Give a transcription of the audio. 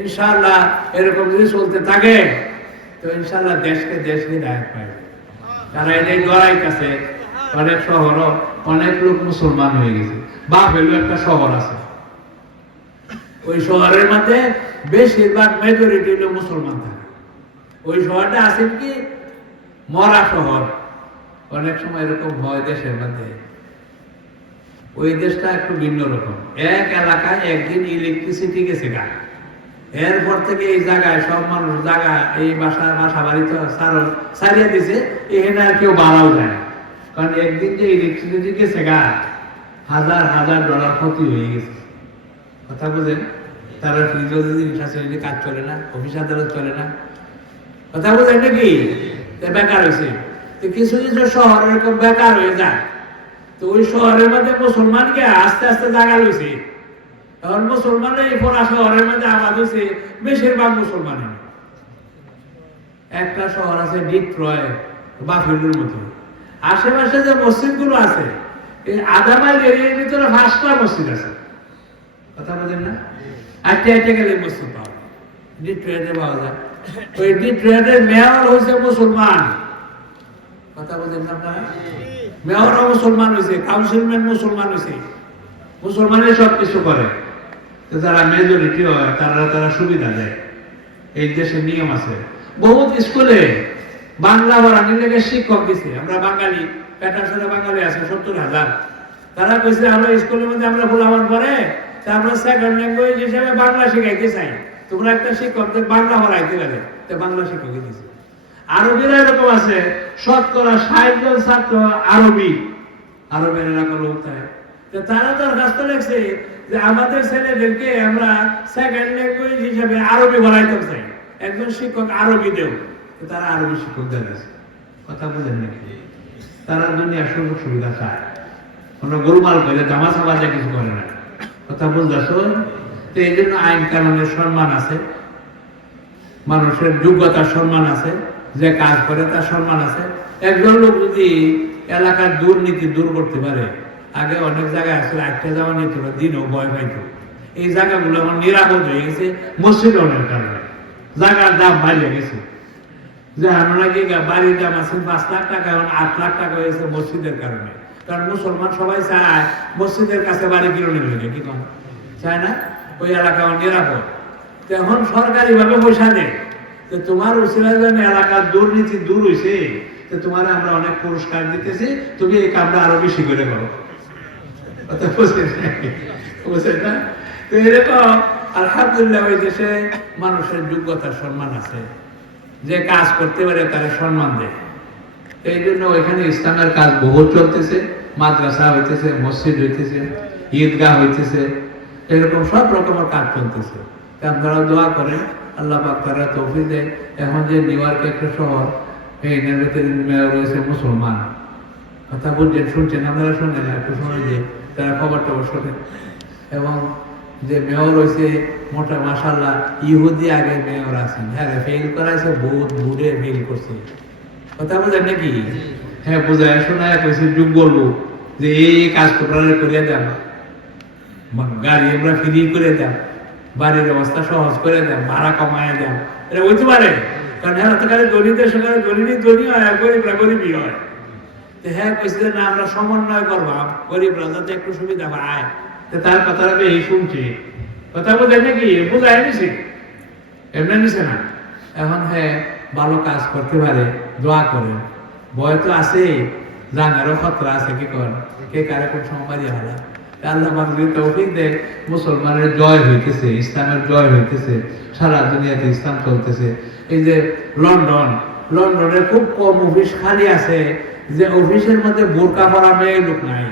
ইনশাআল্লাহ এরকম যদি চলতে থাকে তো ইনশাআল্লাহ দেশকে দেশ হিদায়াত পাবে। তারা এই গড়াইতেছে, অনেক শহর অনেক লোক মুসলমান হয়ে গেছে। বাফেলো একটা শহর আছে, ওই শহরের মধ্যে বেশিরভাগ মেজরিটি হলো মুসলমান থাকে। ওই শহরটা আছে কি মরা শহর। অনেক সময় এরকম হয় দেশের মধ্যে, ওই দেশটা একটু ভিন্ন রকম। এক এলাকায় একদিন ইলেকট্রিসিটি গেছে গা, এরপর থেকে এই জায়গায় সব মানুষ জায়গা এই বাসা বাড়ি তো সারিয়ে দিছে, এখানে আর কেউ বাড়াও যায় না। কারণ একদিন যে ইলেকট্রিসিটি গেছে গা, হাজার হাজার ডলার ক্ষতি হয়ে গেছে। কথা বুঝেন? তারা ফ্রিজও জিনিস আছে, কাজ চলে না, অফিস আদালত চলে না। কথা বুঝেন নাকি? বেকার হয়েছে। তো কিছু কিছু শহর এরকম বেকার হয়ে যায়, তো ওই শহরের মধ্যে মুসলমানকে আস্তে আস্তে জায়গা লইছে। এখন মুসলমানের এই পড়া শহরের মধ্যে আবাদ হয়েছে বেশিরভাগ মুসলমান। একটা শহর আছে ডিট্রয়, বাফেলোর মতো। আশেপাশে যে মসজিদ গুলো আছে, এই আধা মাইল এরিয়ার ভিতরে 5টা মসজিদ আছে। কথা বলেন না? আটে আটে গেলে মসজিদ পাওয়া যায়, ডিট্রয়েটে পাওয়া যায়। ওই ডিট্রয়েটের মেয়র হয়েছে মুসলমান। কথা বলেন না আপনারা? মেয়রও মুসলমান হয়েছে, কাউন্সিলম্যান মুসলমান হয়েছে। মুসলমানের সব কিছু করে। যারা মেজরিটি হয় তারা সুবিধা দেয়। এই দেশের নিয়ম আছে। বহুত স্কুলে বাংলা পড়ানোর লেগে শিক্ষক দিছে। আমরা বাঙালি, প্যাটার্সনে বাঙালি আছে 70,000। তারা কইছে আমরা স্কুলের মধ্যে আমরা ভোলাবার পরে আমরা সেকেন্ড ল্যাঙ্গুয়েজ হিসেবে বাংলা শিখাইতে চাই, তোমরা একটা শিক্ষকদের বাংলা পড়াইতে পারে, তো বাংলা শিক্ষকই দিছে। আরবিরা এরকম আছে, শতকরা 60 জন ছাত্র আরবের এলাকার লোক থাকে। তারা দরখাস্ত লিখছে যে আমাদের ছেলেদেরকে আমরা সেকেন্ড ল্যাঙ্গুয়েজ হিসেবে আরবি পড়াইতে চাই, একজন শিক্ষক আরবি দেও। তারা আরবি শিক্ষক দিয়েছে। কথা বলেন নাকি? তারা দুনিয়ার সুযোগ সুবিধা চায়, কোনো গোলমাল করে জামা সাবাজে কিছু করে না। কথা বুঝতেছ? তো এই জন্য আইন কানুনের সম্মান আছে, মানুষের যোগ্যতার সম্মান আছে, যে কাজ করে তার সম্মান আছে। একজন লোক যদি এলাকার দুর্নীতি দূর করতে পারে, আগে অনেক জায়গায় আসলে একটা যাওয়া নিত দিনও ভয় পাইত। এই জায়গাগুলো আমার নিরাপদ হয়ে গেছে মসজিদ অনেক কারণে। জায়গার দাম বাড়িয়ে গেছে, যে আমরা কি বাড়ির দাম আছে 5 লাখ টাকা, এখন 8 লাখ টাকা হয়েছে মসজিদের কারণে। কারণ মুসলমান সবাই চায় মসজিদের কাছে বাড়ি কিনে নেবে, কি কম চায় না? ওই এলাকা আমার নিরাপদ। এখন সরকারি ভাবে পয়সা দেয়, তো তোমার উসিলার জন্য এলাকার দুর্নীতি দূর হয়েছে, তো তোমার আমরা অনেক পুরস্কার দিতেছি, তুমি এই কামটা আরো বেশি করে করো। বুঝছেন না? তো এরকম আলহামদুলিল্লাহ ওই দেশে মানুষের যোগ্যতার সম্মান আছে, যে কাজ করতে পারে তারা সম্মান দেয়। এই জন্য ওইখানে ইসলামের কাজ বহু চলতেছে, মাদ্রাসা হইতেছে, মসজিদ হইতেছে, ঈদগাহ হইতেছে, এরকম সব রকমের কাজ চলতেছে। আপনারা দোয়া করেন আল্লাহ পাক তারা তৌফিক দেয়। এখন যে নিউ ইয়র্ক একটা শহর, এই মেয়র রয়েছে মুসলমান। কথা বলছেন, শুনছেন আপনারা? শুনেন একটু শুনে যে তারা খবর টবর শোনেন। এবং যে মেয়র রয়েছে মোটা মাশাআল্লাহ ইহুদি আগে মেয়র আছেন, হ্যাঁ ফেল করাইছে, বহুত বুড়ে ফেল করছে। কথা বোঝেন নাকি? হ্যাঁ বোঝায় শোনায় কইছে যোগ্য লোক, যে এই কাজ তোমরা করিয়া দেন, গাড়ি আমরা ফ্রি করে দেন, বাড়ির অবস্থা সহজ করে দেন, ভাড়া কমায় দেন। এটা বলতে পারে? কারণ হ্যাঁ তো খালি গরিবদের সঙ্গে গরিবই ধনী হয় আর গরিবরা গরিবই হয়। তো হ্যাঁ কইছে যে না আমরা সমন্বয় করবো, গরিবরা যাতে একটু সুবিধা পায়। তার কথাটা এই শুনছি। কথা বোঝেন নাকি? বোঝায় নিছে, এমনি নিছে না। এখন হ্যাঁ ভালো কাজ করতে পারে, দোয়া করেন। ভয় তো আছে, জানারও খতরা আছে, কি করেন কে কারে কোন সময় মারিয়া হলা। আল্লাহ পাকের তৌফিক দেয়, মুসলমানের জয় হইতেছে, ইসলামের জয় হইতেছে, সারা দুনিয়াতে ইসলাম চলতেছে। এই যে লন্ডনে খুব কম অফিস খালি আছে, যে অফিসের মধ্যে বোরকা পরা মেয়ে লোক নাই।